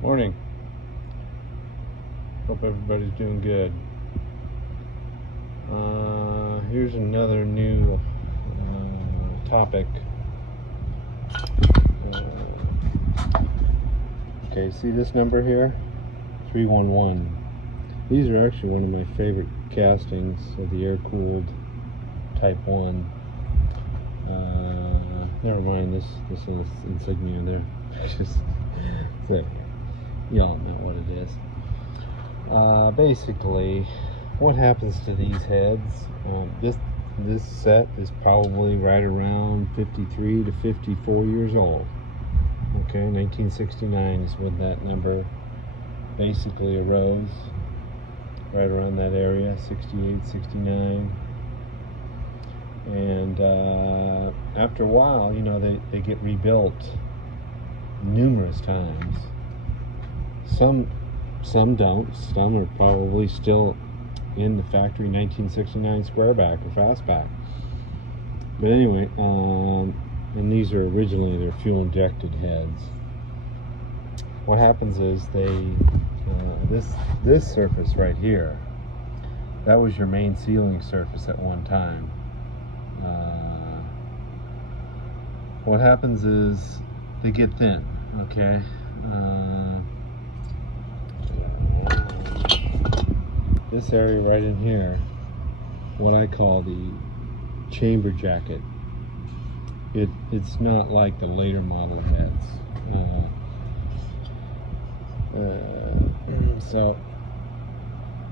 Morning. Hope everybody's doing good. Here's another new topic. Okay, see this number here? 311. These are actually one of my favorite castings of the air-cooled Type 1. Never mind this little insignia there. Just so y'all know what it is. Basically, what happens to these heads? This set is probably right around 53 to 54 years old. Okay, 1969 is when that number basically arose. Right around that area, 68, 69. And after a while, you know, they get rebuilt numerous times. Some don't. Some are probably still in the factory 1969 squareback or fastback. But anyway, and these are originally their fuel injected heads. What happens is this surface right here, that was your main sealing surface at one time. What happens is they get thin, okay? This area right in here, what I call the chamber jacket, it's not like the later model heads. So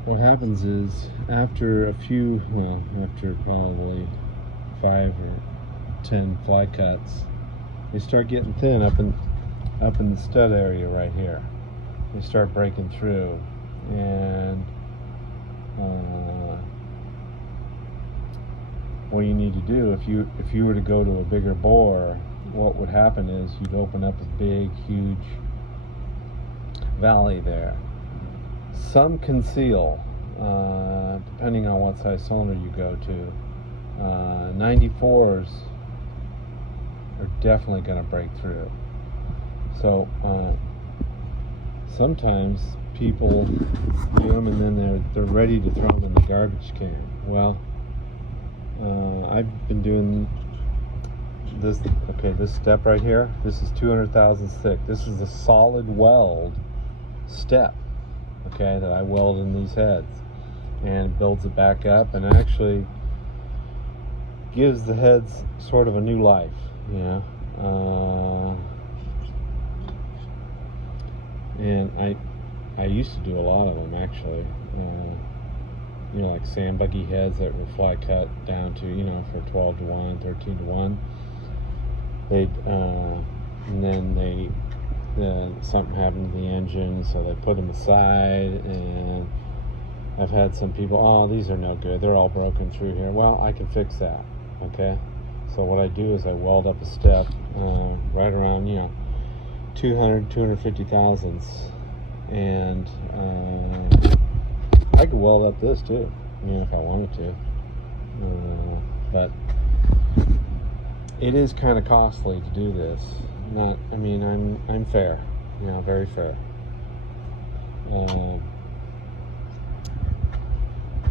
what happens is after after probably 5 or 10 fly cuts, they start getting thin up in the stud area right here. They start breaking through, and what you need to do, if you were to go to a bigger bore, what would happen is you'd open up a big, huge valley there. Some can seal, depending on what size cylinder you go to. 94s are definitely going to break through. So sometimes people do them and then they're ready to throw them in the garbage can. Well, I've been doing this. Okay, this step right here, this is 200 thousandths thick. This is a solid weld step, okay, that I weld in these heads, and builds it back up and actually gives the heads sort of a new life, you know. And I used to do a lot of them actually, you know, like sand buggy heads that were fly cut down to, you know, for 12 to 1, 13 to 1. And then something happened to the engine, so they put them aside, and I've had some people, oh, these are no good, they're all broken through here. Well, I can fix that, okay? So what I do is I weld up a step right around, you know, 250 thousandths, and I could weld up this too, you know, if I wanted to, but it is kind of costly to do this. I mean, I'm fair, you know, very fair.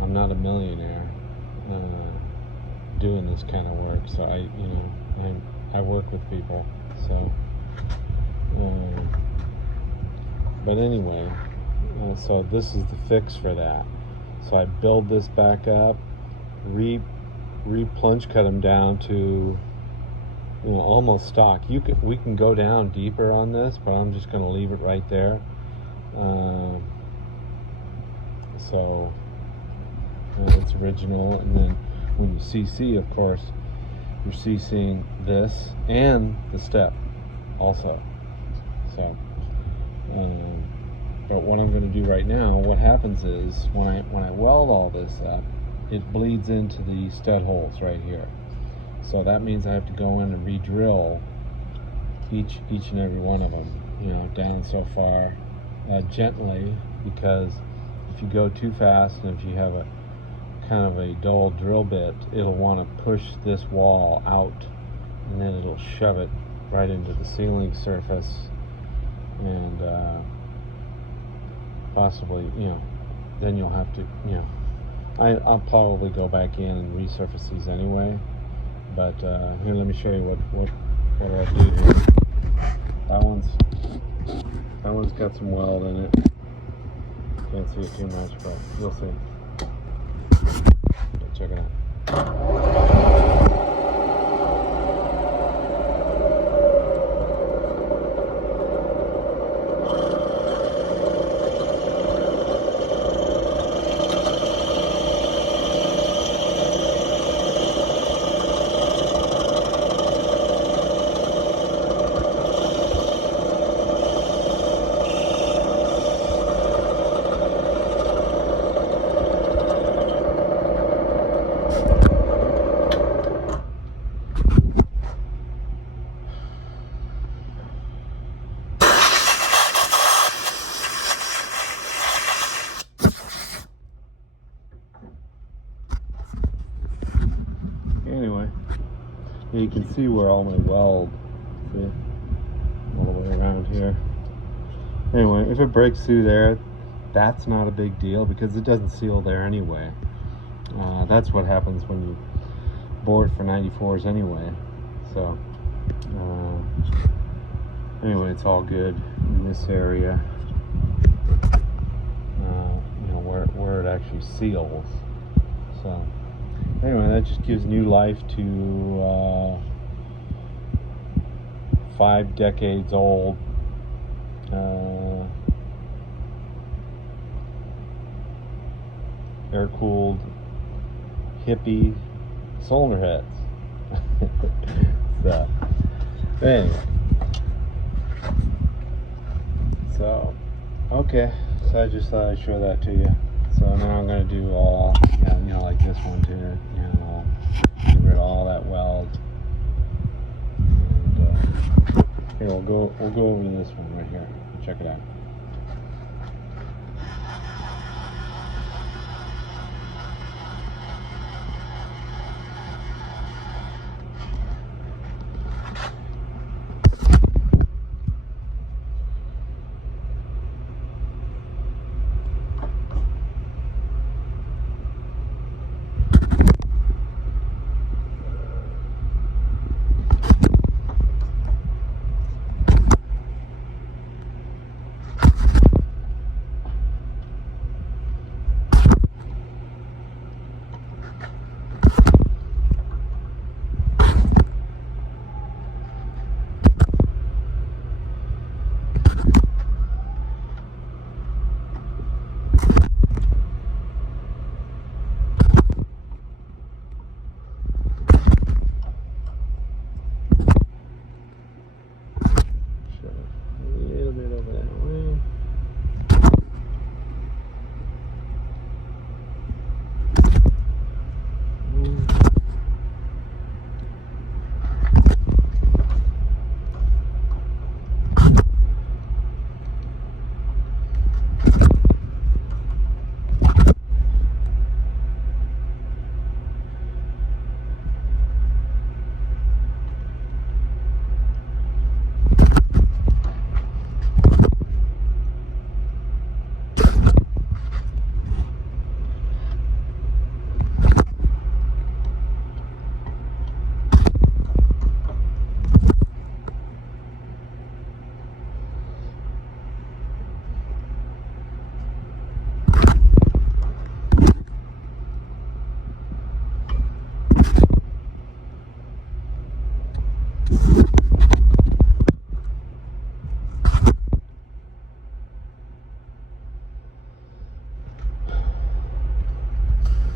I'm not a millionaire doing this kind of work, so I work with people, so. But anyway, so this is the fix for that. So I build this back up, plunge cut them down to, you know, almost stock. We can go down deeper on this, but I'm just going to leave it right there. So it's original, and then when you CC, of course, you're CCing this and the step also. So, but what I'm going to do right now, what happens is when I weld all this up, it bleeds into the stud holes right here. So that means I have to go in and re-drill each and every one of them, you know, down so far, gently, because if you go too fast and if you have a kind of a dull drill bit, it'll want to push this wall out, and then it'll shove it right into the sealing surface, and possibly, then you'll have to, I'll probably go back in and resurface these anyway. But here, let me show you what I'll do here. That one's got some weld in it. Can't see it too much, but you'll see. Check it out. Anyway, you can see where all my weld, see, all the way around here. Anyway, if it breaks through there, that's not a big deal because it doesn't seal there anyway. That's what happens when you bore it for 94s anyway. So anyway, it's all good in this area, where it actually seals. So anyway, that just gives new life to 5 decades old air-cooled hippie cylinder heads. So anyway, okay, so I just thought I'd show that to you. So now I'm going to do all, like this one too, get rid of all that weld. And here, we'll go over to this one right here. Check it out.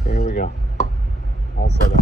Here we go. All set up.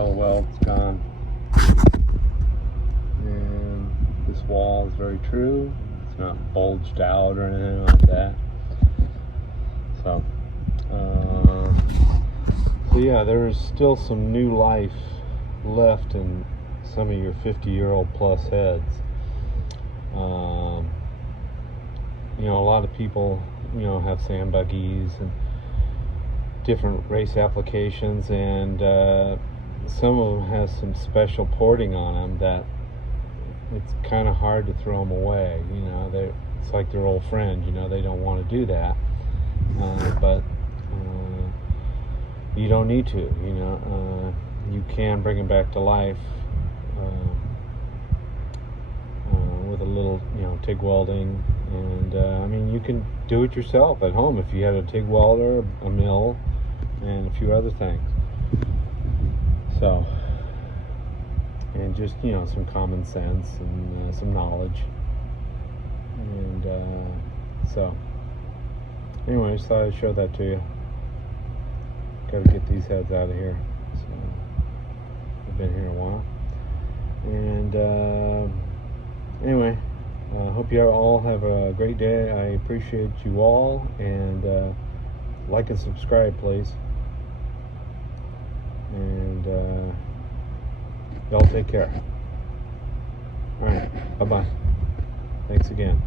all the weld's gone. And this wall is very true. It's not bulged out or anything like that. So, so yeah, there is still some new life left in some of your 50-year-old plus heads. You know, a lot of people, you know, have sand buggies and different race applications, and some of them have some special porting on them that it's kind of hard to throw them away. You know, it's like their old friend. You know, they don't want to do that, but you don't need to. You know, you can bring them back to life with a little, you know, TIG welding, and I mean, you can do it yourself at home if you have a TIG welder, a mill, and a few other things. So, and just, you know, some common sense and some knowledge, and so anyway, I just thought I'd show that to you. Got to get these heads out of here. So I've been here a while, and anyway, I hope you all have a great day. I appreciate you all, and like and subscribe, please. And y'all take care. All right, bye-bye. Thanks again.